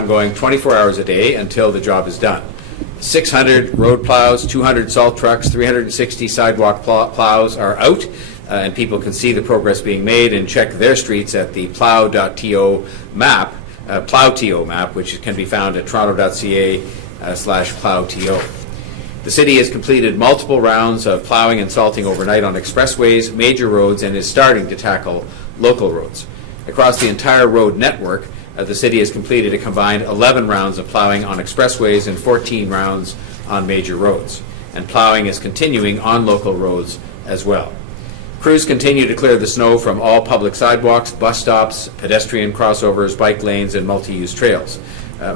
ongoing 24 hours a day until the job is done. 600 road plows, 200 salt trucks, 360 sidewalk plows are out, and people can see the progress being made and check their streets at the plow.to map, plow.to map, which can be found at toronto.ca/plowto. The city has completed multiple rounds of plowing and salting overnight on expressways, major roads, and is starting to tackle local roads. Across the entire road network, the city has completed a combined 11 rounds of plowing on expressways and 14 rounds on major roads. And plowing is continuing on local roads as well. Crews continue to clear the snow from all public sidewalks, bus stops, pedestrian crossovers, bike lanes, and multi-use trails.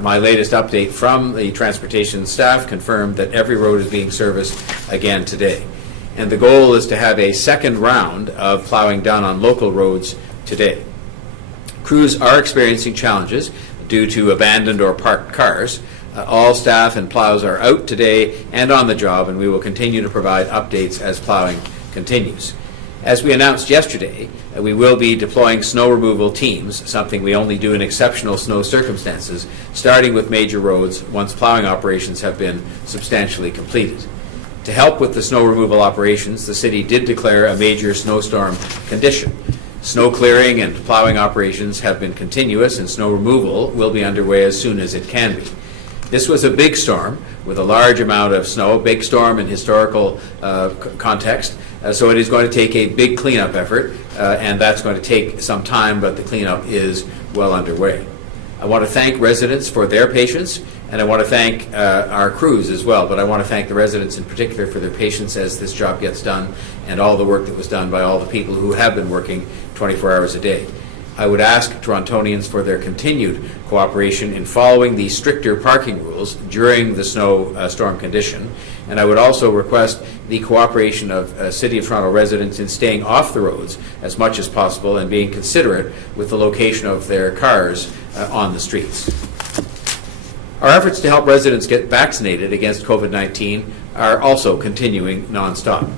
My latest update from the transportation staff confirmed that every road is being serviced again today. And the goal is to have a second round of plowing done on local roads today. Crews are experiencing challenges due to abandoned or parked cars. All staff and plows are out today and on the job, and we will continue to provide updates as plowing continues. As we announced yesterday, we will be deploying snow removal teams, something we only do in exceptional snow circumstances, starting with major roads once plowing operations have been substantially completed. To help with the snow removal operations, the city did declare a major snowstorm condition. Snow clearing and plowing operations have been continuous, and snow removal will be underway as soon as it can be. This was a big storm with a large amount of snow, big storm in historical context, so it is going to take a big cleanup effort, and that's going to take some time, but the cleanup is well underway. I want to thank residents for their patience, and I want to thank our crews as well, but I want to thank the residents in particular for their patience as this job gets done and all the work that was done by all the people who have been working 24 hours a day. I would ask Torontonians for their continued cooperation in following the stricter parking rules during the snow storm condition, and I would also request the cooperation of City of Toronto residents in staying off the roads as much as possible and being considerate with the location of their cars on the streets. Our efforts to help residents get vaccinated against COVID-19 are also continuing non-stop.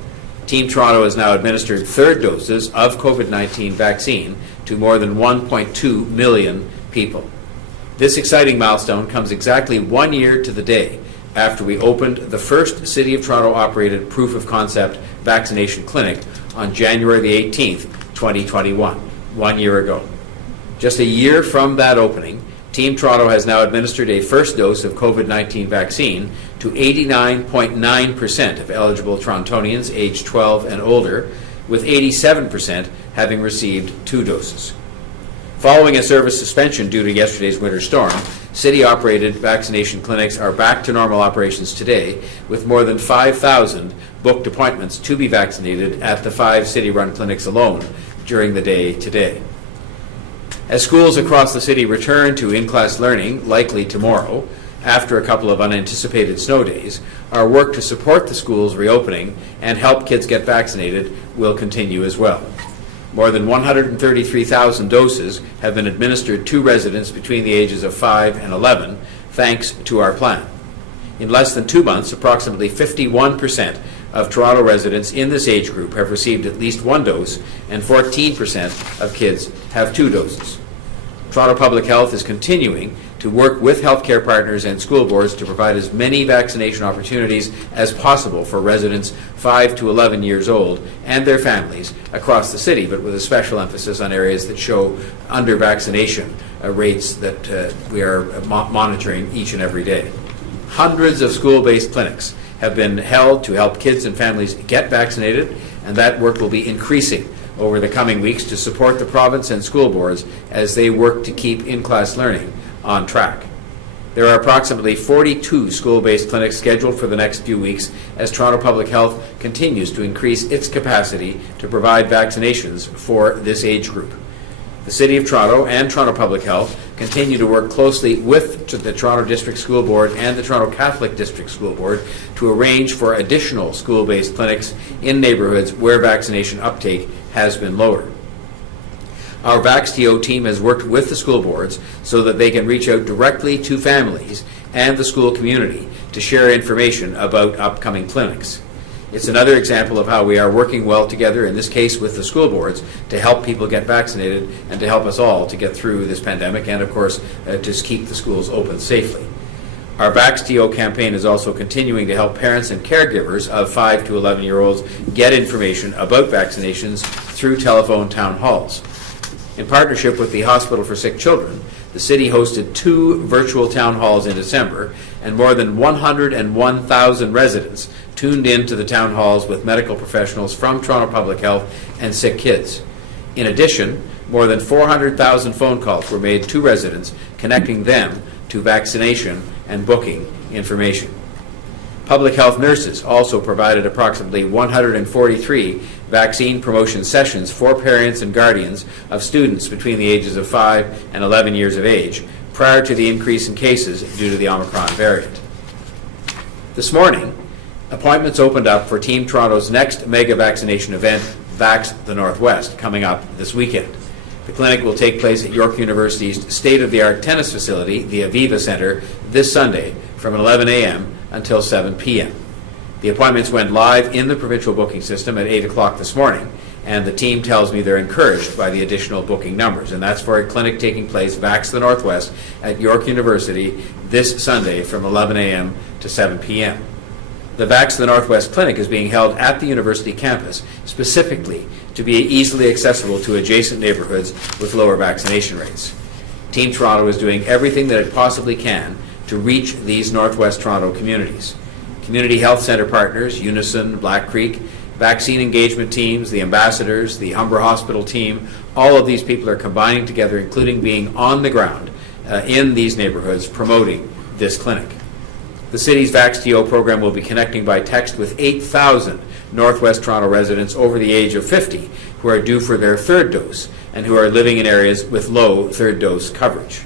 Team Toronto has now administered third doses of COVID-19 vaccine to more than 1.2 million people. This exciting milestone comes exactly 1 year to the day after we opened the first City of Toronto operated proof of concept vaccination clinic on January the 18th, 2021, 1 year ago. Just a year from that opening, Team Toronto has now administered a first dose of COVID-19 vaccine to 89.9% of eligible Torontonians aged 12 and older, with 87% having received 2 doses. Following a service suspension due to yesterday's winter storm, city-operated vaccination clinics are back to normal operations today, with more than 5,000 booked appointments to be vaccinated at the 5 city-run clinics alone during the day today. As schools across the city return to in-class learning, likely tomorrow, after a couple of unanticipated snow days, our work to support the schools reopening and help kids get vaccinated will continue as well. More than 133,000 doses have been administered to residents between the ages of 5 and 11, thanks to our plan. In less than 2 months, approximately 51% of Toronto residents in this age group have received at least 1 dose, and 14% of kids have 2 doses. Toronto Public Health is continuing to work with healthcare partners and school boards to provide as many vaccination opportunities as possible for residents 5 to 11 years old and their families across the city, but with a special emphasis on areas that show under-vaccination rates that we are monitoring each and every day. Hundreds of school-based clinics have been held to help kids and families get vaccinated, and that work will be increasing over the coming weeks to support the province and school boards as they work to keep in-class learning on track. There are approximately 42 school-based clinics scheduled for the next few weeks as Toronto Public Health continues to increase its capacity to provide vaccinations for this age group. The City of Toronto and Toronto Public Health continue to work closely with the Toronto District School Board and the Toronto Catholic District School Board to arrange for additional school-based clinics in neighbourhoods where vaccination uptake has been lower. Our CafeTO team has worked with the school boards so that they can reach out directly to families and the school community to share information about upcoming clinics. It's another example of how we are working well together, in this case with the school boards, to help people get vaccinated and to help us all to get through this pandemic and, of course, to keep the schools open safely. Our CafeTO campaign is also continuing to help parents and caregivers of 5 to 11-year-olds get information about vaccinations through telephone town halls. In partnership with the Hospital for Sick Children, the city hosted 2 virtual town halls in December, and more than 101,000 residents tuned in to the town halls with medical professionals from Toronto Public Health and sick kids. In addition, more than 400,000 phone calls were made to residents, connecting them to vaccination and booking information. Public health nurses also provided approximately 143 vaccine promotion sessions for parents and guardians of students between the ages of 5 and 11 years of age prior to the increase in cases due to the Omicron variant. This morning, appointments opened up for Team Toronto's next mega vaccination event, Vax the Northwest, coming up this weekend. The clinic will take place at York University's state-of-the-art tennis facility, the Aviva Centre, this Sunday from 11 a.m. until 7 p.m. The appointments went live in the provincial booking system at 8 o'clock this morning, and the team tells me they're encouraged by the additional booking numbers, and that's for a clinic taking place, Vax the Northwest, at York University this Sunday from 11 a.m. to 7 p.m. The Vax the Northwest clinic is being held at the university campus, specifically to be easily accessible to adjacent neighborhoods with lower vaccination rates. Team Toronto is doing everything that it possibly can to reach these Northwest Toronto communities. Community health centre partners, Unison, Black Creek, vaccine engagement teams, the ambassadors, the Humber Hospital team, all of these people are combining together, including being on the ground in these neighborhoods promoting this clinic. The city's CafeTO program will be connecting by text with 8,000 Northwest Toronto residents over the age of 50 who are due for their 3rd dose and who are living in areas with low 3rd dose coverage.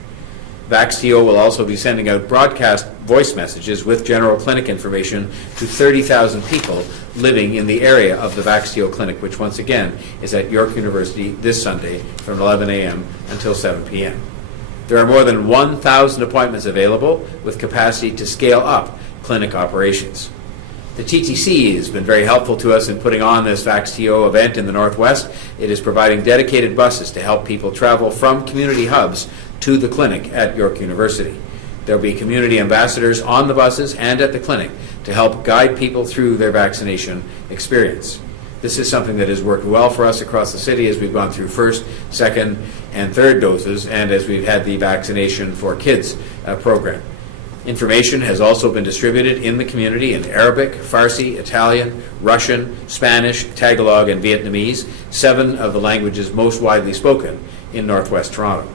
CafeTO will also be sending out broadcast voice messages with general clinic information to 30,000 people living in the area of the CafeTO clinic, which once again is at York University this Sunday from 11 a.m. until 7 p.m. There are more than 1,000 appointments available with capacity to scale up clinic operations. The TTC has been very helpful to us in putting on this CafeTO event in the Northwest. It is providing dedicated buses to help people travel from community hubs to the clinic at York University. There will be community ambassadors on the buses and at the clinic to help guide people through their vaccination experience. This is something that has worked well for us across the city as we've gone through 1st, 2nd, and 3rd doses, and as we've had the Vaccination for Kids program. Information has also been distributed in the community in Arabic, Farsi, Italian, Russian, Spanish, Tagalog, and Vietnamese, 7 of the languages most widely spoken in Northwest Toronto.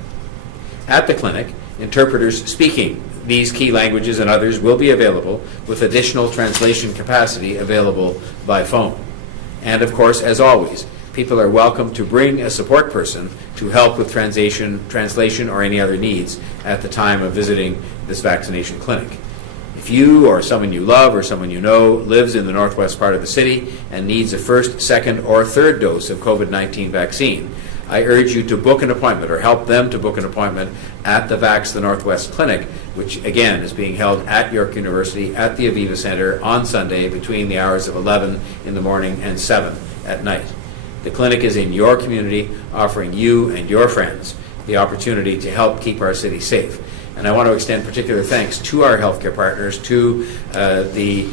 At the clinic, interpreters speaking these key languages and others will be available, with additional translation capacity available by phone. And of course, as always, people are welcome to bring a support person to help with translation or any other needs at the time of visiting this vaccination clinic. If you or someone you love or someone you know lives in the northwest part of the city and needs a 1st, 2nd, or 3rd dose of COVID-19 vaccine, I urge you to book an appointment or help them to book an appointment at the Vax the Northwest Clinic, which again is being held at York University at the Aviva Centre on Sunday between the hours of 11 in the morning and 7 at night. The clinic is in your community, offering you and your friends the opportunity to help keep our city safe. And I want to extend particular thanks to our healthcare partners, to the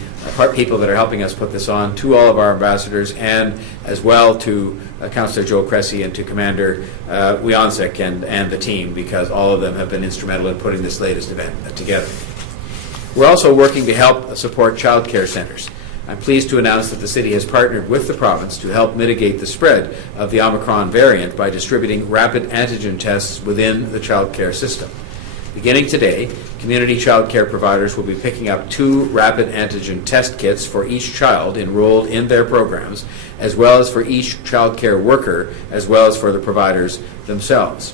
people that are helping us put this on, to all of our ambassadors, and as well to Councillor Joe Cressy and to Commander Wiansek and the team, because all of them have been instrumental in putting this latest event together. We're also working to help support child care centres. I'm pleased to announce that the city has partnered with the province to help mitigate the spread of the Omicron variant by distributing rapid antigen tests within the child care system. Beginning today, community child care providers will be picking up 2 rapid antigen test kits for each child enrolled in their programs, as well as for each child care worker, as well as for the providers themselves.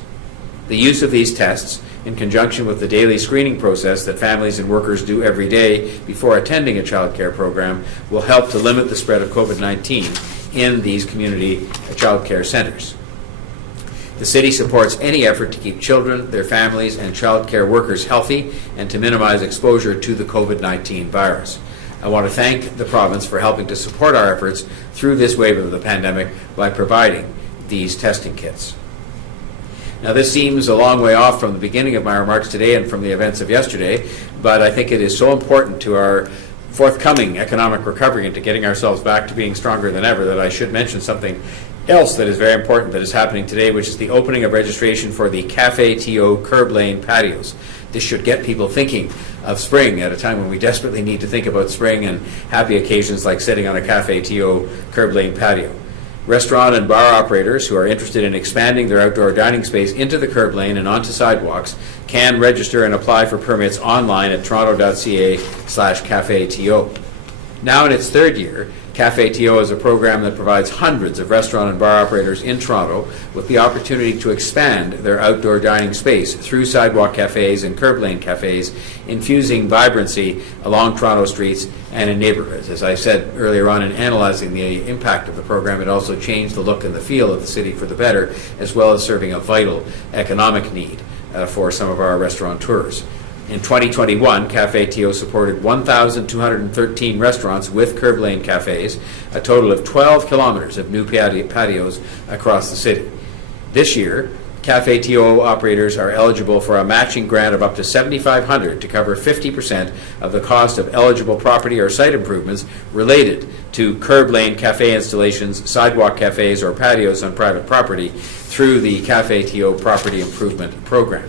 The use of these tests, in conjunction with the daily screening process that families and workers do every day before attending a child care program, will help to limit the spread of COVID-19 in these community child care centres. The city supports any effort to keep children, their families, and child care workers healthy and to minimize exposure to the COVID-19 virus. I want to thank the province for helping to support our efforts through this wave of the pandemic by providing these testing kits. Now, this seems a long way off from the beginning of my remarks today and from the events of yesterday, but I think it is so important to our forthcoming economic recovery and to getting ourselves back to being stronger than ever that I should mention something else that is very important that is happening today, which is the opening of registration for the CafeTO curb lane patios. This should get people thinking of spring at a time when we desperately need to think about spring and happy occasions like sitting on a CafeTO curb lane patio. Restaurant and bar operators who are interested in expanding their outdoor dining space into the curb lane and onto sidewalks can register and apply for permits online at toronto.ca/CafeTO. Now in its third year, CafeTO is a program that provides hundreds of restaurant and bar operators in Toronto with the opportunity to expand their outdoor dining space through sidewalk cafes and curb lane cafes, infusing vibrancy along Toronto streets and in neighborhoods. As I said earlier on in analyzing the impact of the program, it also changed the look and the feel of the city for the better, as well as serving a vital economic need for some of our restaurateurs. In 2021, CafeTO supported 1,213 restaurants with curb lane cafes, a total of 12 kilometers of new patios across the city. This year, CafeTO operators are eligible for a matching grant of up to $7,500 to cover 50% of the cost of eligible property or site improvements related to curb lane cafe installations, sidewalk cafes, or patios on private property through the CafeTO Property Improvement Program.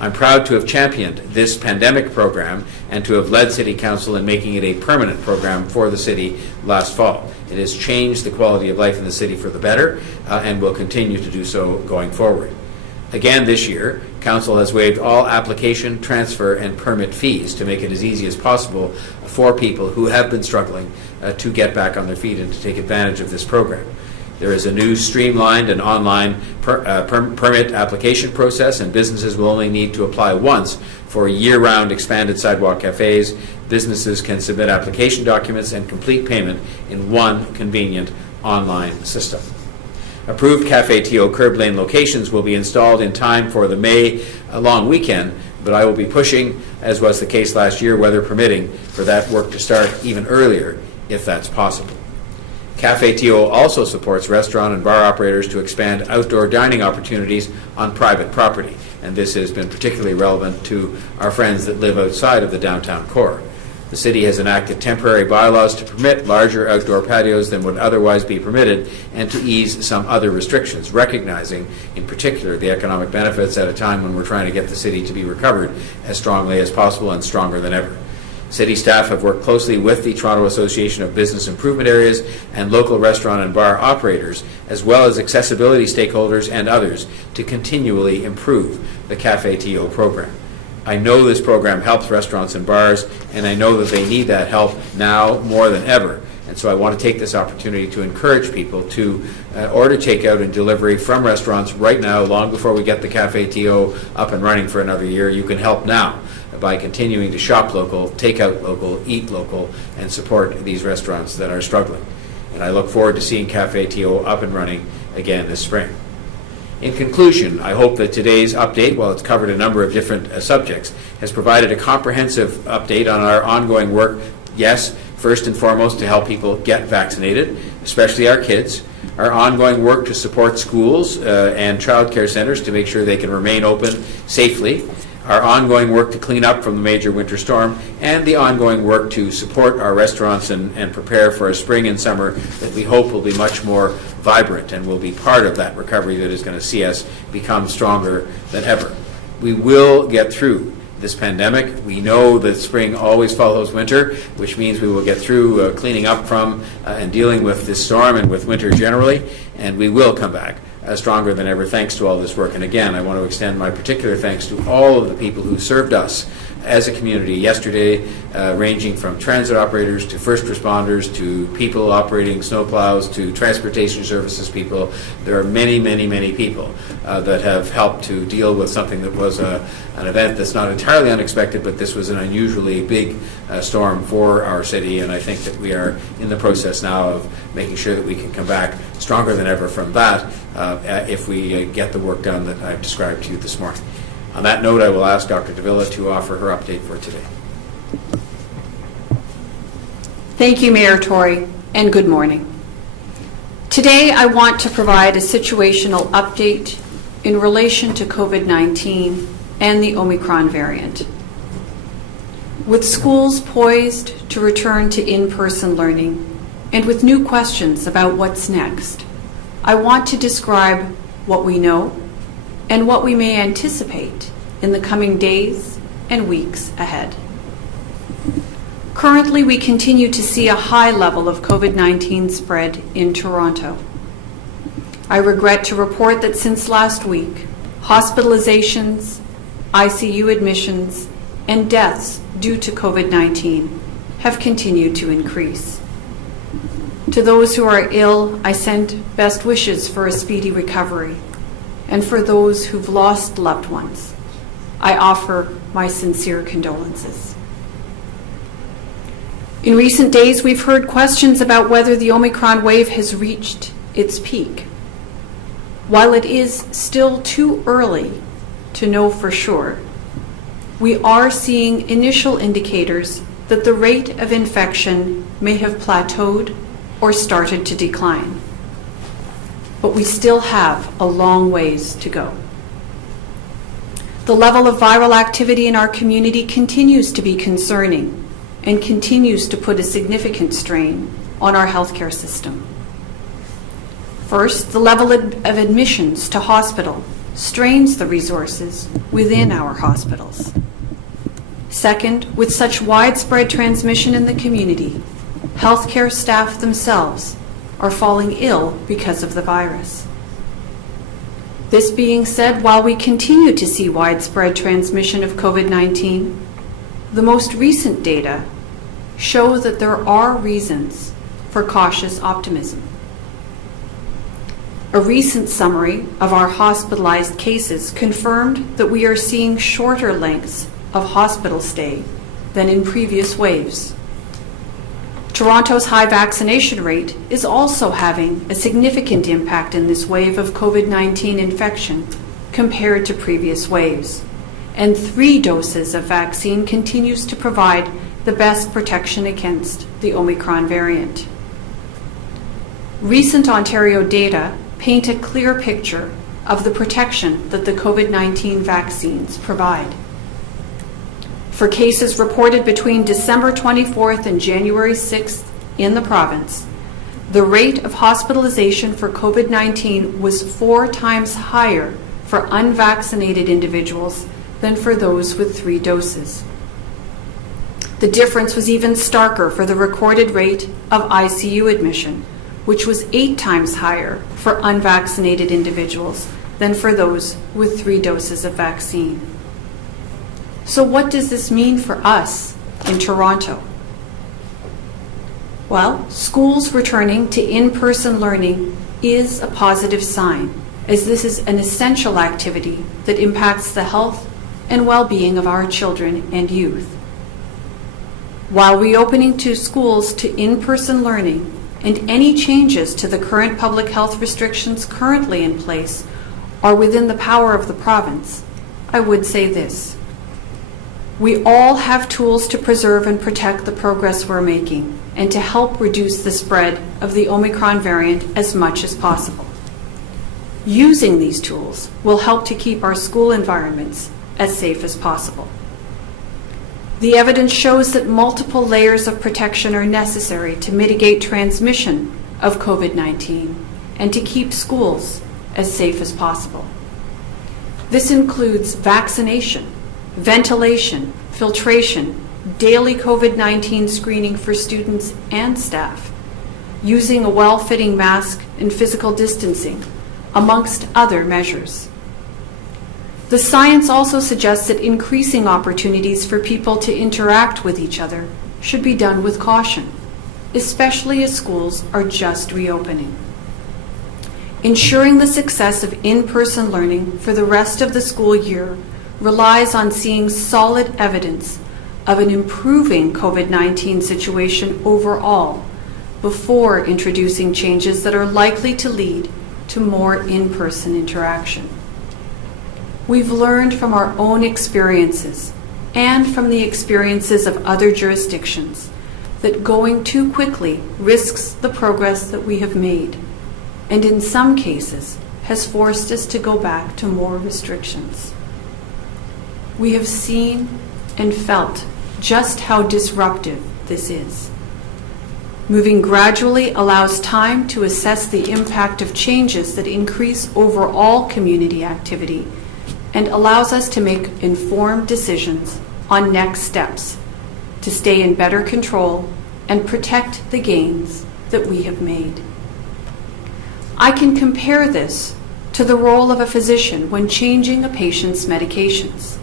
I'm proud to have championed this pandemic program and to have led City Council in making it a permanent program for the city last fall. It has changed the quality of life in the city for the better and will continue to do so going forward. Again this year, Council has waived all application, transfer, and permit fees to make it as easy as possible for people who have been struggling to get back on their feet and to take advantage of this program. There is a new streamlined and online permit application process, and businesses will only need to apply once for year-round expanded sidewalk cafes. Businesses can submit application documents and complete payment in one convenient online system. Approved CafeTO curb lane locations will be installed in time for the May long weekend, but I will be pushing, as was the case last year, weather permitting, for that work to start even earlier if that's possible. CafeTO also supports restaurant and bar operators to expand outdoor dining opportunities on private property, and this has been particularly relevant to our friends that live outside of the downtown core. The city has enacted temporary bylaws to permit larger outdoor patios than would otherwise be permitted and to ease some other restrictions, recognizing in particular the economic benefits at a time when we're trying to get the city to be recovered as strongly as possible and stronger than ever. City staff have worked closely with the Toronto Association of Business Improvement Areas and local restaurant and bar operators, as well as accessibility stakeholders and others, to continually improve the CafeTO program. I know this program helps restaurants and bars, and I know that they need that help now more than ever. And so I want to take this opportunity to encourage people to order takeout and delivery from restaurants right now, long before we get the CafeTO up and running for another year. You can help now by continuing to shop local, take out local, eat local, and support these restaurants that are struggling. And I look forward to seeing CafeTO up and running again this spring. In conclusion, I hope that today's update, while it's covered a number of different subjects, has provided a comprehensive update on our ongoing work, yes, first and foremost to help people get vaccinated, especially our kids, our ongoing work to support schools and child care centers to make sure they can remain open safely, our ongoing work to clean up from the major winter storm, and the ongoing work to support our restaurants and prepare for a spring and summer that we hope will be much more vibrant and will be part of that recovery that is going to see us become stronger than ever. We will get through this pandemic. We know that spring always follows winter, which means we will get through cleaning up from and dealing with this storm and with winter generally, and we will come back stronger than ever thanks to all this work. And again, I want to extend my particular thanks to all of the people who served us as a community yesterday, ranging from transit operators to first responders to people operating snowplows to transportation services people. There are many, many, many people that have helped to deal with something that was an event that's not entirely unexpected, but this was an unusually big storm for our city, and I think that we are in the process now of making sure that we can come back stronger than ever from that if we get the work done that I've described to you this morning. On that note, I will ask Dr. Davila to offer her update for today. Thank you, Mayor Tory, and good morning. Today, I want to provide a situational update in relation to COVID-19 and the Omicron variant. With schools poised to return to in-person learning and with new questions about what's next, I want to describe what we know and what we may anticipate in the coming days and weeks ahead. Currently, we continue to see a high level of COVID-19 spread in Toronto. I regret to report that since last week, hospitalizations, ICU admissions, and deaths due to COVID-19 have continued to increase. To those who are ill, I send best wishes for a speedy recovery. And for those who've lost loved ones, I offer my sincere condolences. In recent days, we've heard questions about whether the Omicron wave has reached its peak. While it is still too early to know for sure, we are seeing initial indicators that the rate of infection may have plateaued or started to decline. But we still have a long ways to go. The level of viral activity in our community continues to be concerning and continues to put a significant strain on our healthcare system. First, the level of admissions to hospital strains the resources within our hospitals. Second, with such widespread transmission in the community, healthcare staff themselves are falling ill because of the virus. This being said, while we continue to see widespread transmission of COVID-19, the most recent data show that there are reasons for cautious optimism. A recent summary of our hospitalized cases confirmed that we are seeing shorter lengths of hospital stay than in previous waves. Toronto's high vaccination rate is also having a significant impact in this wave of COVID-19 infection compared to previous waves, and 3 doses of vaccine continues to provide the best protection against the Omicron variant. Recent Ontario data paint a clear picture of the protection that the COVID-19 vaccines provide. For cases reported between December 24th and January 6th in the province, the rate of hospitalization for COVID-19 was 4 times higher for unvaccinated individuals than for those with 3 doses. The difference was even starker for the recorded rate of ICU admission, which was 8 times higher for unvaccinated individuals than for those with 3 doses of vaccine. So what does this mean for us in Toronto? Well, schools returning to in-person learning is a positive sign, as this is an essential activity that impacts the health and well-being of our children and youth. While reopening to schools to in-person learning and any changes to the current public health restrictions currently in place are within the power of the province, I would say this. We all have tools to preserve and protect the progress we're making and to help reduce the spread of the Omicron variant as much as possible. Using these tools will help to keep our school environments as safe as possible. The evidence shows that multiple layers of protection are necessary to mitigate transmission of COVID-19 and to keep schools as safe as possible. This includes vaccination, ventilation, filtration, daily COVID-19 screening for students and staff, using a well-fitting mask and physical distancing, amongst other measures. The science also suggests that increasing opportunities for people to interact with each other should be done with caution, especially as schools are just reopening. Ensuring the success of in-person learning for the rest of the school year relies on seeing solid evidence of an improving COVID-19 situation overall before introducing changes that are likely to lead to more in-person interaction. We've learned from our own experiences and from the experiences of other jurisdictions that going too quickly risks the progress that we have made, and in some cases has forced us to go back to more restrictions. We have seen and felt just how disruptive this is. Moving gradually allows time to assess the impact of changes that increase overall community activity and allows us to make informed decisions on next steps to stay in better control and protect the gains that we have made. I can compare this to the role of a physician when changing a patient's medications.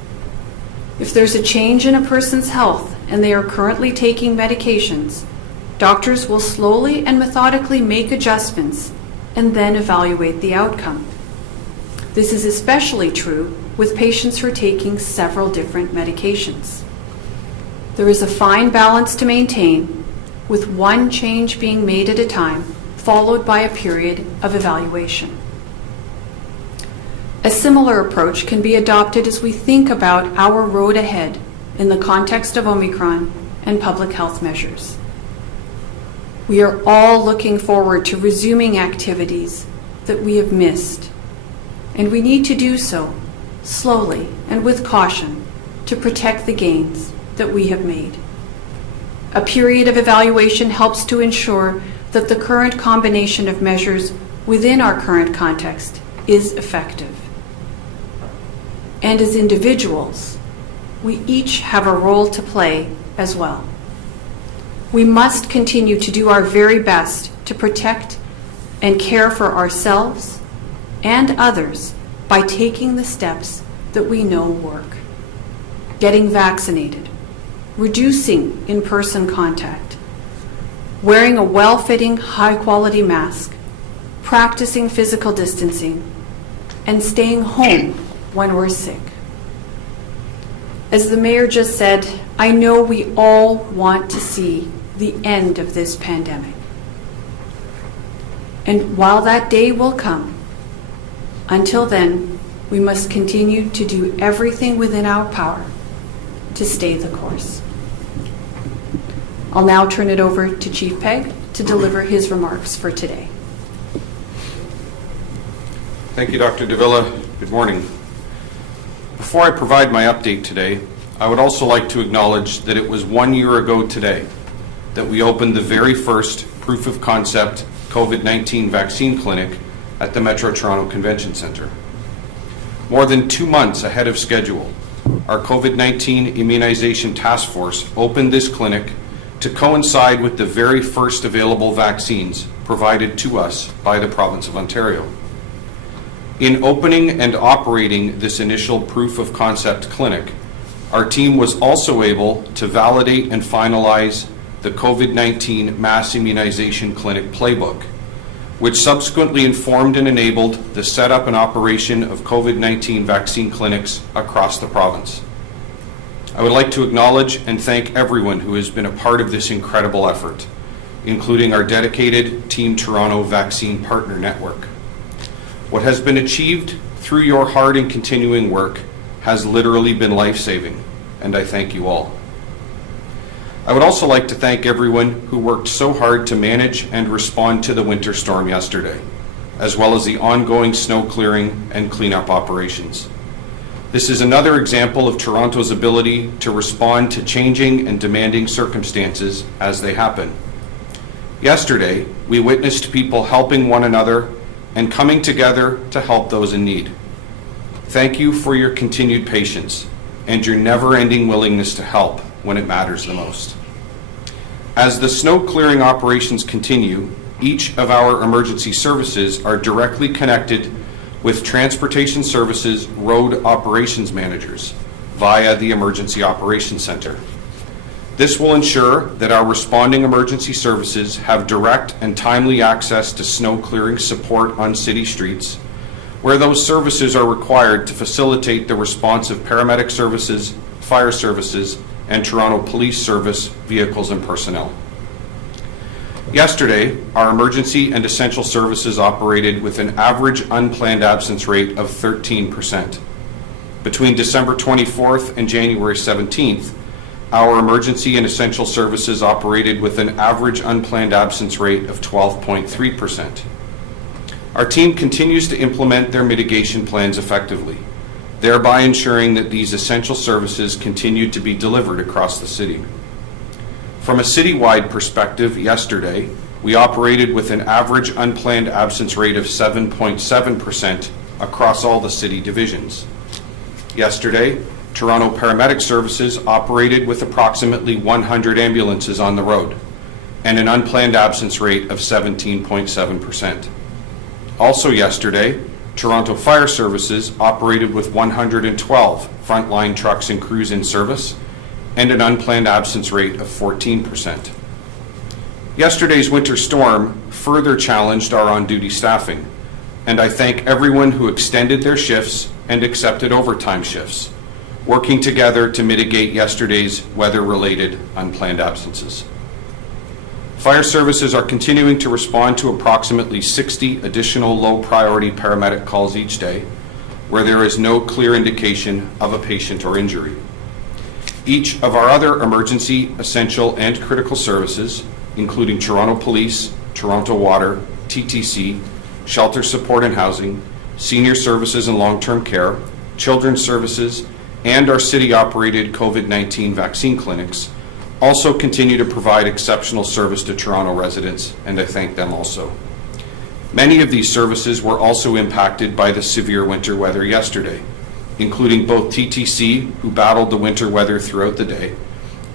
If there's a change in a person's health and they are currently taking medications, doctors will slowly and methodically make adjustments and then evaluate the outcome. This is especially true with patients who are taking several different medications. There is a fine balance to maintain, with one change being made at a time, followed by a period of evaluation. A similar approach can be adopted as we think about our road ahead in the context of Omicron and public health measures. We are all looking forward to resuming activities that we have missed, and we need to do so slowly and with caution to protect the gains that we have made. A period of evaluation helps to ensure that the current combination of measures within our current context is effective. And as individuals, we each have a role to play as well. We must continue to do our very best to protect and care for ourselves and others by taking the steps that we know work. Getting vaccinated, reducing in-person contact, wearing a well-fitting, high-quality mask, practicing physical distancing, and staying home when we're sick. As the mayor just said, I know we all want to see the end of this pandemic. And while that day will come, until then, we must continue to do everything within our power to stay the course. I'll now turn it over to Chief Pegg to deliver his remarks for today. Thank you, Dr. Davila. Good morning. Before I provide my update today, I would also like to acknowledge that it was 1 year ago today that we opened the very first proof of concept COVID-19 vaccine clinic at the Metro Toronto Convention Centre. More than 2 months ahead of schedule, our COVID-19 immunization task force opened this clinic to coincide with the very first available vaccines provided to us by the province of Ontario. In opening and operating this initial proof of concept clinic, our team was also able to validate and finalize the COVID-19 mass immunization clinic playbook, which subsequently informed and enabled the setup and operation of COVID-19 vaccine clinics across the province. I would like to acknowledge and thank everyone who has been a part of this incredible effort, including our dedicated Team Toronto Vaccine Partner Network. What has been achieved through your hard and continuing work has literally been life-saving, and I thank you all. I would also like to thank everyone who worked so hard to manage and respond to the winter storm yesterday, as well as the ongoing snow clearing and cleanup operations. This is another example of Toronto's ability to respond to changing and demanding circumstances as they happen. Yesterday, we witnessed people helping one another and coming together to help those in need. Thank you for your continued patience and your never-ending willingness to help when it matters the most. As the snow clearing operations continue, each of our emergency services are directly connected with Transportation Services road operations managers via the Emergency Operations Center. This will ensure that our responding emergency services have direct and timely access to snow clearing support on city streets, where those services are required to facilitate the response of paramedic services, fire services, and Toronto Police Service vehicles and personnel. Yesterday, our emergency and essential services operated with an average unplanned absence rate of 13%. Between December 24th and January 17th, our emergency and essential services operated with an average unplanned absence rate of 12.3%. Our team continues to implement their mitigation plans effectively, thereby ensuring that these essential services continue to be delivered across the city. From a citywide perspective, yesterday, we operated with an average unplanned absence rate of 7.7% across all the city divisions. Yesterday, Toronto Paramedic Services operated with approximately 100 ambulances on the road and an unplanned absence rate of 17.7%. Also yesterday, Toronto Fire Services operated with 112 frontline trucks and crews in service and an unplanned absence rate of 14%. Yesterday's winter storm further challenged our on-duty staffing, and I thank everyone who extended their shifts and accepted overtime shifts, working together to mitigate yesterday's weather-related unplanned absences. Fire services are continuing to respond to approximately 60 additional low-priority paramedic calls each day, where there is no clear indication of a patient or injury. Each of our other emergency, essential, and critical services, including Toronto Police, Toronto Water, TTC, Shelter Support and Housing, Senior Services and Long-Term Care, Children's Services, and our city-operated COVID-19 vaccine clinics, also continue to provide exceptional service to Toronto residents, and I thank them also. Many of these services were also impacted by the severe winter weather yesterday, including both TTC, who battled the winter weather throughout the day,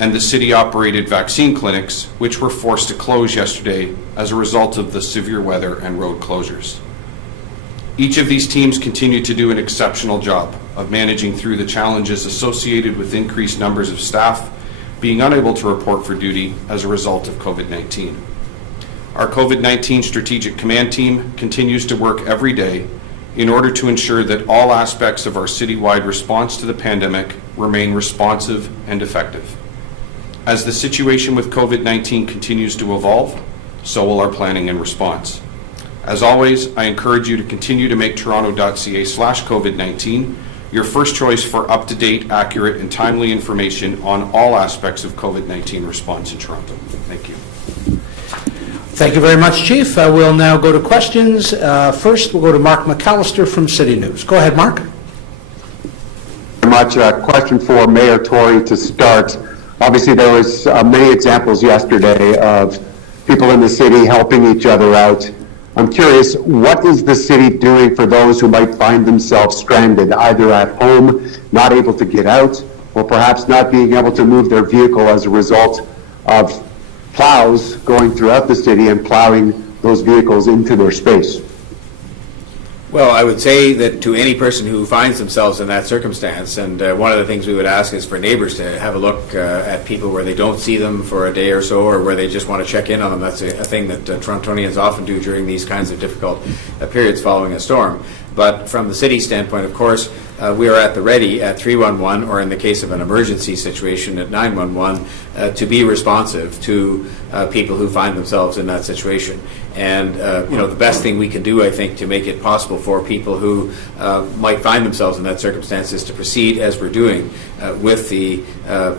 and the city-operated vaccine clinics, which were forced to close yesterday as a result of the severe weather and road closures. Each of these teams continue to do an exceptional job of managing through the challenges associated with increased numbers of staff being unable to report for duty as a result of COVID-19. Our COVID-19 Strategic Command Team continues to work every day in order to ensure that all aspects of our citywide response to the pandemic remain responsive and effective. As the situation with COVID-19 continues to evolve, so will our planning and response. As always, I encourage you to continue to make toronto.ca/COVID-19 your first choice for up-to-date, accurate, and timely information on all aspects of COVID-19 response in Toronto. Thank you. Thank you very much, Chief. We'll now go to questions. First, we'll go to Mark McAllister from City News. Go ahead, Mark. Much. A question for Mayor Tory to start. Obviously, there was many examples yesterday of people in the city helping each other out. I'm curious, what is the city doing for those who might find themselves stranded, either at home, not able to get out, or perhaps not being able to move their vehicle as a result of plows going throughout the city and plowing those vehicles into their space? Well, I would say that to any person who finds themselves in that circumstance, and one of the things we would ask is for neighbors to have a look at people where they don't see them for a day or so, or where they just want to check in on them. That's a thing that Torontonians often do during these kinds of difficult periods following a storm. But from the city standpoint, of course, we are at the ready at 311, or in the case of an emergency situation at 911, to be responsive to people who find themselves in that situation. And the best thing we can do, I think, to make it possible for people who might find themselves in that circumstance is to proceed as we're doing with the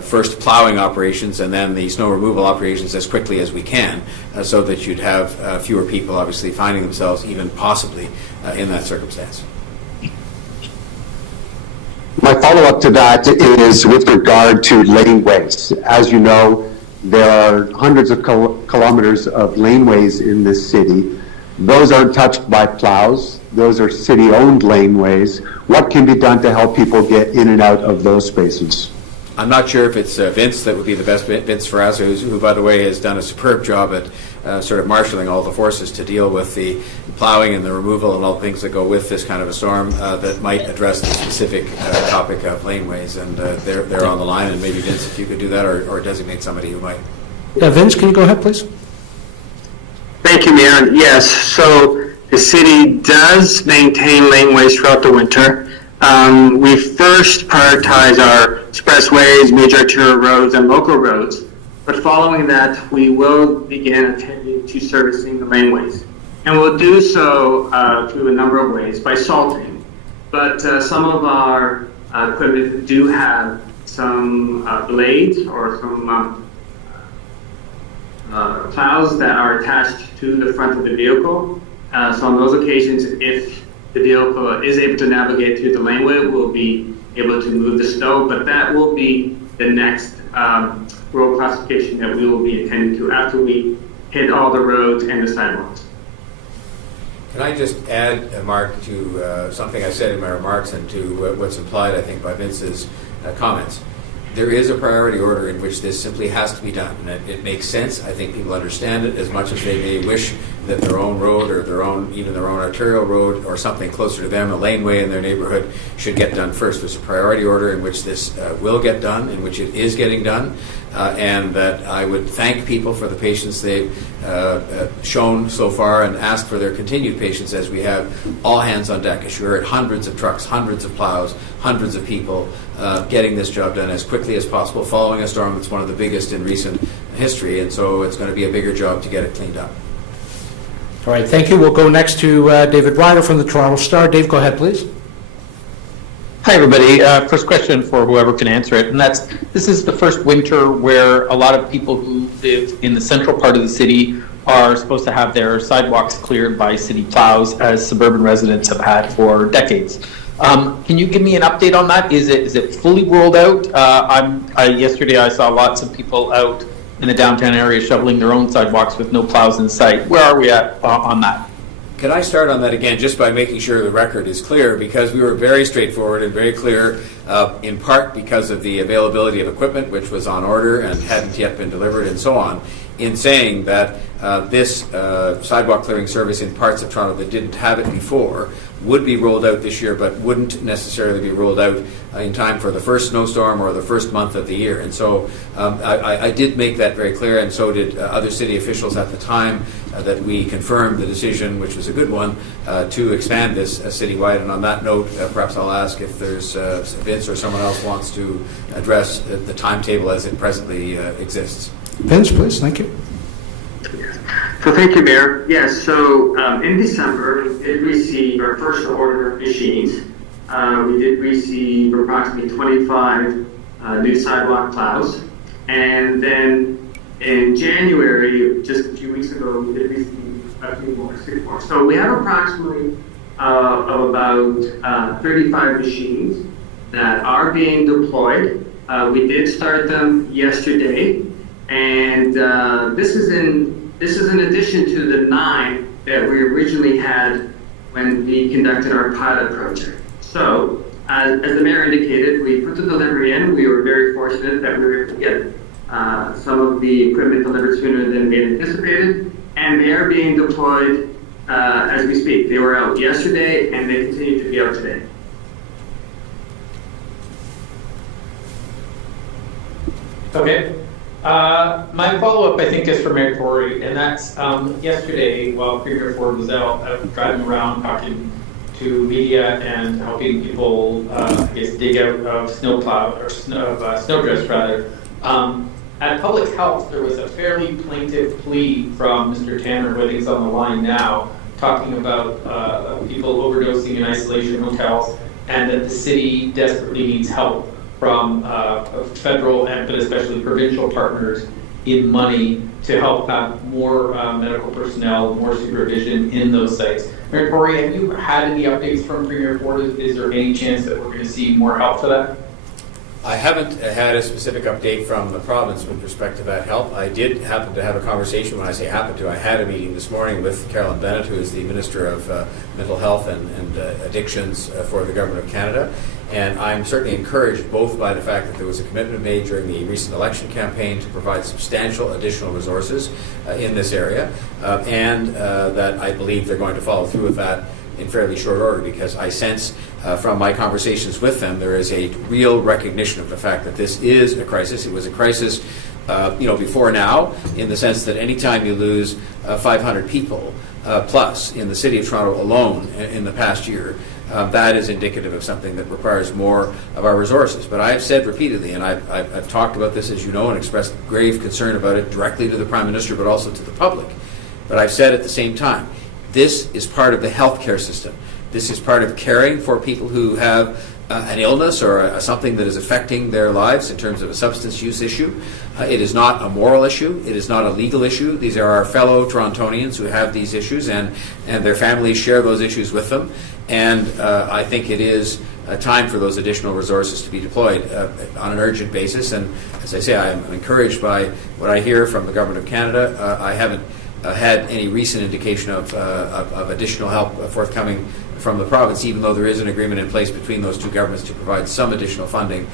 first plowing operations and then the snow removal operations as quickly as we can, so that you'd have fewer people obviously finding themselves even possibly in that circumstance. My follow-up to that is with regard to laneways. As you know, there are hundreds of kilometers of laneways in this city. Those aren't touched by plows. Those are city-owned laneways. What can be done to help people get in and out of those spaces? I'm not sure if it's Vince that would be the best. Vince Ferrazzo, who, by the way, has done a superb job at sort of marshalling all the forces to deal with the plowing and the removal and all the things that go with this kind of a storm that might address the specific topic of laneways. And they're on the line, and maybe, Vince, if you could do that, or designate somebody who might. Vince, can you go ahead, please? Thank you, Mayor. Yes, so the city does maintain laneways throughout the winter. We first prioritize our expressways, major arterial roads, and local roads. But following that, we will begin attending to servicing the laneways. And we'll do so through a number of ways, by salting. But some of our equipment do have some blades or some plows that are attached to the front of the vehicle. So on those occasions, if the vehicle is able to navigate through the laneway, we'll be able to move the snow, but that will be the next road classification that we will be attending to after we hit all the roads and the sidewalks. Can I just add, Mark, to something I said in my remarks and to what's implied, I think, by Vince's comments? There is a priority order in which this simply has to be done, and it makes sense. I think people understand it as much as they may wish that their own road or even their own arterial road or something closer to them, a laneway in their neighborhood, should get done first. There's a priority order in which this will get done, in which it is getting done, and that I would thank people for the patience they've shown so far and ask for their continued patience as we have all hands on deck. As you heard, hundreds of trucks, hundreds of plows, hundreds of people getting this job done as quickly as possible, following a storm that's one of the biggest in recent history, and so it's going to be a bigger job to get it cleaned up. All right, thank you. We'll go next to David Ryder from the Toronto Star. Dave, go ahead, please. Hi, everybody. First question for whoever can answer it, and that's, this is the first winter where a lot of people who live in the central part of the city are supposed to have their sidewalks cleared by city plows, as suburban residents have had for decades. Can you give me an update on that? Is it fully rolled out? Yesterday I saw lots of people out in the downtown area shoveling their own sidewalks with no plows in sight. Where are we at on that? Can I start on that again just by making sure the record is clear, because we were very straightforward and very clear, in part because of the availability of equipment, which was on order and hadn't yet been delivered and so on, in saying that this sidewalk clearing service in parts of Toronto that didn't have it before would be rolled out this year, but wouldn't necessarily be rolled out in time for the first snowstorm or the first month of the year. And so I did make that very clear, and so did other city officials at the time that we confirmed the decision, which was a good one, to expand this citywide. And on that note, perhaps I'll ask if there's Vince or someone else wants to address the timetable as it presently exists. Vince, please. Thank you. So thank you, Mayor. Yes, so in December, we did receive our first order of machines. We did receive approximately 25 new sidewalk plows. And then in January, just a few weeks ago, we did receive a few more, 6 more. So we have approximately of about 35 machines that are being deployed. We did start them yesterday, and this is in addition to the 9 that we originally had when we conducted our pilot project. So, as the mayor indicated, we put the delivery in. We were very fortunate that we were able to get some of the equipment delivered sooner than we had anticipated, and they are being deployed as we speak. They were out yesterday, and they continue to be out today. Okay. My follow-up, I think, is for Mayor Tory, and that's yesterday, while Premier Ford was out driving around talking to media and helping people, dig out of snowplow or snowdrifts rather. At Public Health, there was a fairly plaintive plea from Mr. Tanner, who I think is on the line now, talking about people overdosing in isolation hotels, and that the city desperately needs help from federal but especially provincial partners in money to help have more medical personnel, more supervision in those sites. Mayor Tory, have you had any updates from Premier Ford? Is there any chance that we're going to see more help for that? I haven't had a specific update from the province with respect to that help. I did happen to have a conversation. When I say happen to, I had a meeting this morning with Carolyn Bennett, who is the Minister of Mental Health and Addictions for the Government of Canada. And I'm certainly encouraged both by the fact that there was a commitment made during the recent election campaign to provide substantial additional resources in this area, and that I believe they're going to follow through with that in fairly short order, because I sense from my conversations with them there is a real recognition of the fact that this is a crisis. It was a crisis before now, in the sense that anytime you lose 500 people plus in the city of Toronto alone in the past year, that is indicative of something that requires more of our resources. But I have said repeatedly, and I've talked about this, as you know, and expressed grave concern about it directly to the Prime Minister, but also to the public. But I've said at the same time, this is part of the healthcare system. This is part of caring for people who have an illness or something that is affecting their lives in terms of a substance use issue. It is not a moral issue. It is not a legal issue. These are our fellow Torontonians who have these issues, and their families share those issues with them. And I think it is time for those additional resources to be deployed on an urgent basis. And as I say, I'm encouraged by what I hear from the Government of Canada. I haven't had any recent indication of additional help forthcoming from the province, even though there is an agreement in place between those two governments to provide some additional funding,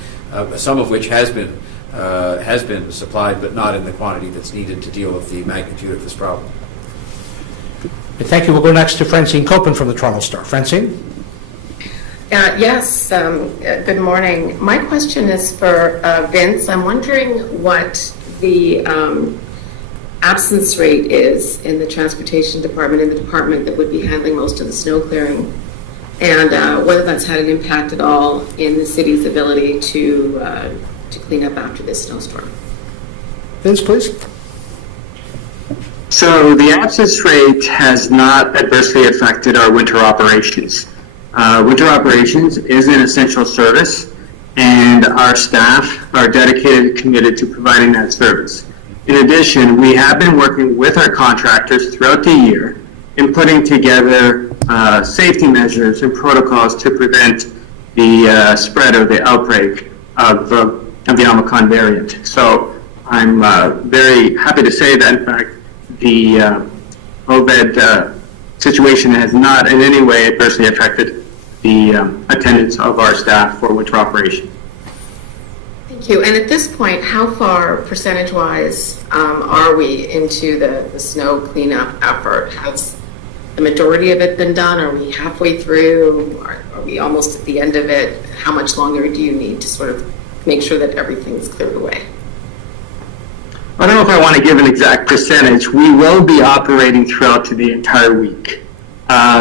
some of which has been supplied, but not in the quantity that's needed to deal with the magnitude of this problem. Thank you. We'll go next to Francine Copen from the Toronto Star. Francine? Yes, good morning. My question is for Vince. I'm wondering what the absence rate is in the transportation department, in the department that would be handling most of the snow clearing, and whether that's had an impact at all in the city's ability to clean up after this snowstorm. Vince, please. So the absence rate has not adversely affected our winter operations. Winter operations is an essential service, and our staff are dedicated and committed to providing that service. In addition, we have been working with our contractors throughout the year in putting together safety measures and protocols to prevent the spread or the outbreak of the Omicron variant. So I'm very happy to say that, in fact, the COVID situation has not in any way adversely affected the attendance of our staff for winter operations. Thank you. And at this point, how far percentage-wise are we into the snow cleanup effort? Has the majority of it been done? Are we halfway through? Are we almost at the end of it? How much longer do you need to sort of make sure that everything's cleared away? I don't know if I want to give an exact percentage. We will be operating throughout the entire week.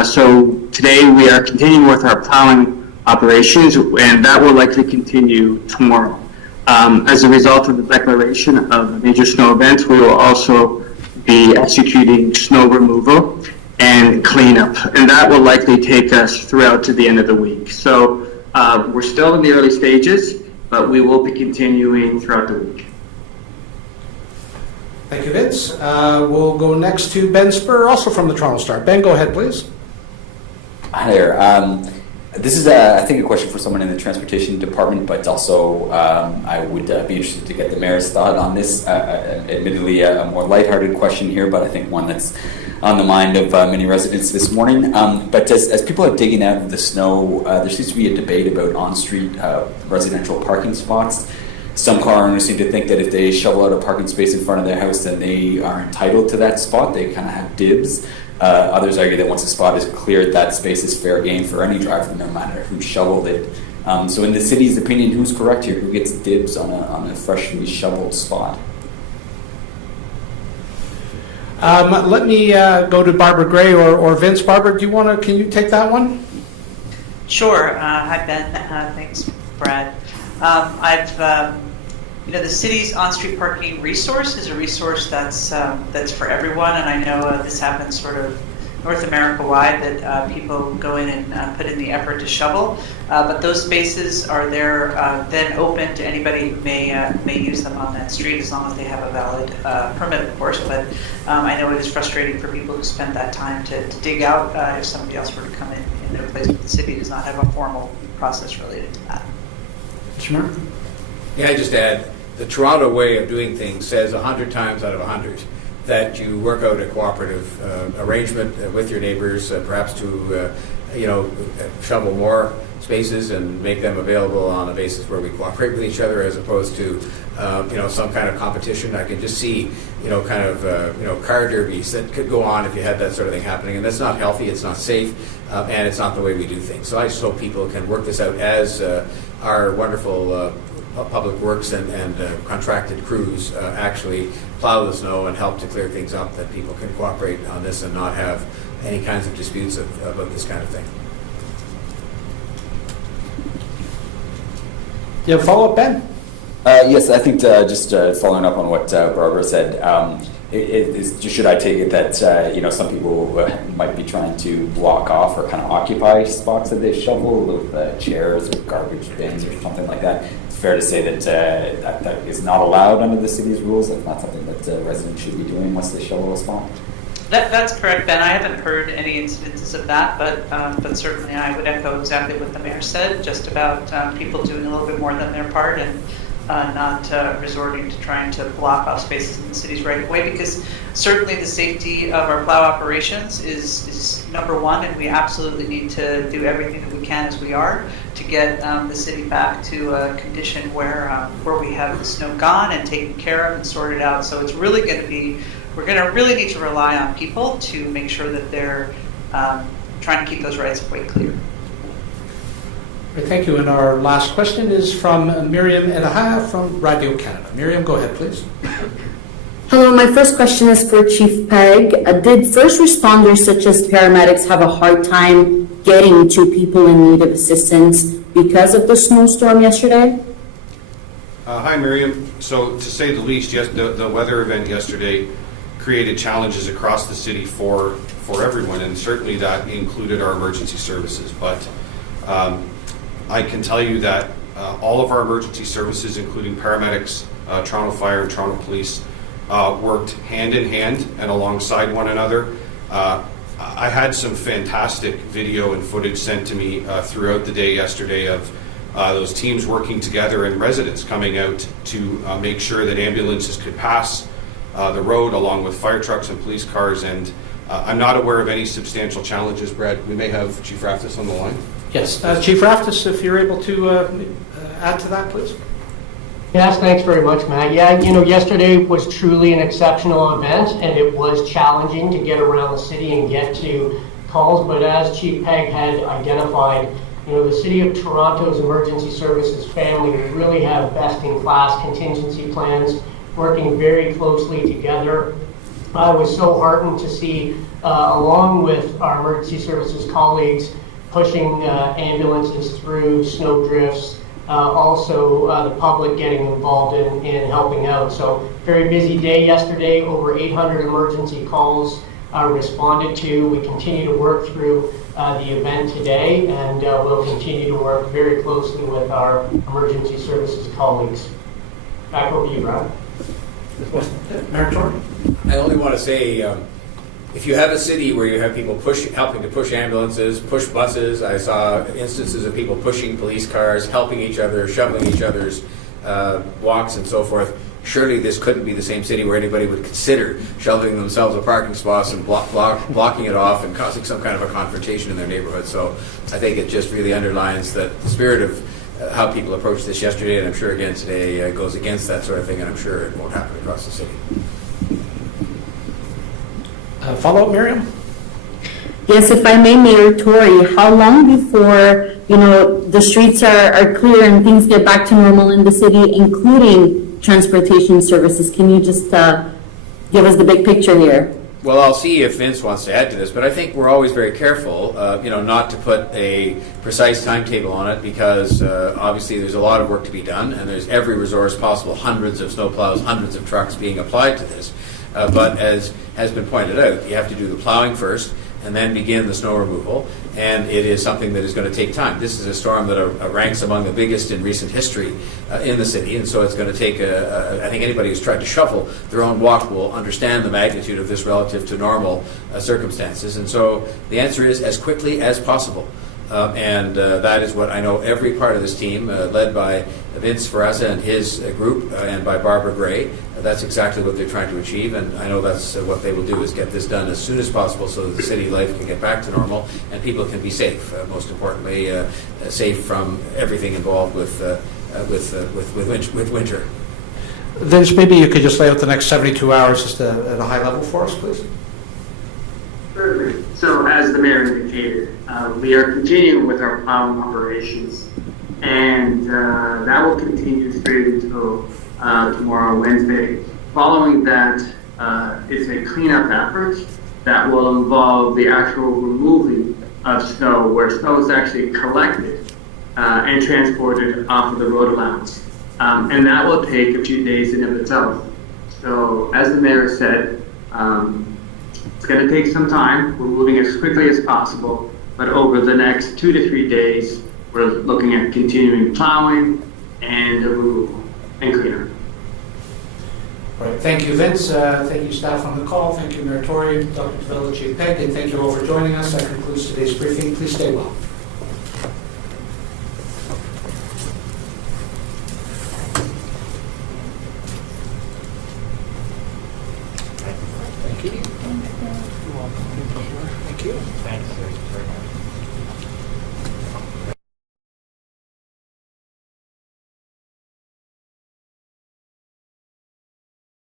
So today we are continuing with our plowing operations, and that will likely continue tomorrow. As a result of the declaration of a major snow event, we will also be executing snow removal and cleanup, and that will likely take us throughout to the end of the week. So we're still in the early stages, but we will be continuing throughout the week. Thank you, Vince. We'll go next to Ben Spur, also from the Toronto Star. Ben, go ahead, please. Hi there. This is, I think, a question for someone in the transportation department, but also I would be interested to get the mayor's thought on this. Admittedly, a more lighthearted question here, but I think one that's on the mind of many residents this morning. But as people are digging out of the snow, there seems to be a debate about on-street residential parking spots. Some car owners seem to think that if they shovel out a parking space in front of their house, then they are entitled to that spot. They kind of have dibs. Others argue that once a spot is cleared, that space is fair game for any driver, no matter who shoveled it. So in the city's opinion, who's correct here? Who gets dibs on a freshly shoveled spot? Let me go to Barbara Gray or Vince. Barbara, can you take that one? Sure. Hi, Ben. Thanks, Brad. The city's on-street parking resource is a resource that's for everyone, and I know this happens sort of North America-wide, that people go in and put in the effort to shovel, but those spaces are there then open to anybody who may use them on that street, as long as they have a valid permit, of course. But I know it is frustrating for people who spend that time to dig out if somebody else were to come in their place, but the city does not have a formal process related to that. Sure. Yeah, I just add, the Toronto way of doing things says 100 times out of 100 that you work out a cooperative arrangement with your neighbors, perhaps to shovel more spaces and make them available on a basis where we cooperate with each other, as opposed to some kind of competition. I can just see car derbies that could go on if you had that sort of thing happening, and that's not healthy, it's not safe, and it's not the way we do things. So I just hope people can work this out as our wonderful public works and contracted crews actually plow the snow and help to clear things up, that people can cooperate on this and not have any kinds of disputes about this kind of thing. You have a follow-up, Ben? Yes, I think just following up on what Barbara said, should I take it that some people might be trying to block off or kind of occupy spots that they shovel with chairs or garbage bins or something like that? It's fair to say that that is not allowed under the city's rules. That's not something that residents should be doing once they shovel a spot. That's correct, Ben. I haven't heard any incidences of that, but certainly I would echo exactly what the mayor said, just about people doing a little bit more than their part and not resorting to trying to block off spaces in the city's right of way, because certainly the safety of our plow operations is number one, and we absolutely need to do everything that we can as we are to get the city back to a condition where we have the snow gone and taken care of and sorted out. So it's really going to be, we're going to really need to rely on people to make sure that they're trying to keep those rights of way clear. Thank you. And our last question is from Miriam Edahaya from Radio Canada. Miriam, go ahead, please. Hello, my first question is for Chief Pegg. Did first responders such as paramedics have a hard time getting to people in need of assistance because of the snowstorm yesterday? Hi, Miriam. So, to say the least, yes, the weather event yesterday created challenges across the city for everyone, and certainly that included our emergency services. But I can tell you that all of our emergency services, including paramedics, Toronto Fire, and Toronto Police, worked hand in hand and alongside one another. I had some fantastic video and footage sent to me throughout the day yesterday of those teams working together and residents coming out to make sure that ambulances could pass the road along with fire trucks and police cars. And I'm not aware of any substantial challenges. Brad, we may have Chief Raftis on the line. Yes. Chief Raftis, if you're able to add to that, please. Yes, thanks very much, Matt. Yeah, yesterday was truly an exceptional event, and it was challenging to get around the city and get to calls. But as Chief Pegg had identified, the City of Toronto's emergency services family really have best-in-class contingency plans, working very closely together. I was so heartened to see, along with our emergency services colleagues, pushing ambulances through snow drifts, also the public getting involved in helping out. So very busy day yesterday, over 800 emergency calls responded to. We continue to work through the event today, and we'll continue to work very closely with our emergency services colleagues. Back over to you, Brad. Mayor Tory? I only want to say, if you have a city where you have people helping to push ambulances, push buses, I saw instances of people pushing police cars, helping each other, shoveling each other's walks and so forth. Surely this couldn't be the same city where anybody would consider shoveling themselves a parking spot and blocking it off and causing some kind of a confrontation in their neighborhood. So I think it just really underlines that the spirit of how people approached this yesterday, and I'm sure again today, goes against that sort of thing, and I'm sure it won't happen across the city. Follow-up, Miriam? Yes, if I may, Mayor Tory, how long before, the streets are clear and things get back to normal in the city, including transportation services? Can you just give us the big picture here? Well, I'll see if Vince wants to add to this, but I think we're always very careful, not to put a precise timetable on it, because obviously there's a lot of work to be done, and there's every resource possible, hundreds of snowplows, hundreds of trucks being applied to this. But as has been pointed out, you have to do the plowing first and then begin the snow removal, and it is something that is going to take time. This is a storm that ranks among the biggest in recent history in the city, and so it's going to take I think anybody who's tried to shovel their own walk will understand the magnitude of this relative to normal circumstances. And so the answer is as quickly as possible. And that is what I know every part of this team, led by Vince Ferrazza and his group, and by Barbara Gray, that's exactly what they're trying to achieve, and I know that's what they will do, is get this done as soon as possible so that the city life can get back to normal and people can be safe, most importantly, safe from everything involved with winter. Vince, maybe you could just lay out the next 72 hours just at a high level for us, please. Perfect. So as the mayor indicated, we are continuing with our plowing operations, and that will continue straight until tomorrow, Wednesday. Following that, it's a cleanup effort that will involve the actual removing of snow, where snow is actually collected and transported off of the road allowance. And that will take a few days in of itself. So as the mayor said, It's going to take some time. We're moving as quickly as possible, but over the next 2 to 3 days, we're looking at continuing plowing and removal and cleanup. All right, thank you, Vince. Thank you, staff on the call. Thank you, Mayor Tory, Dr. DeVilla, Chief Pegg, and thank you all for joining us. That concludes today's briefing. Please stay well. Thank you. Thank you. Thanks very much.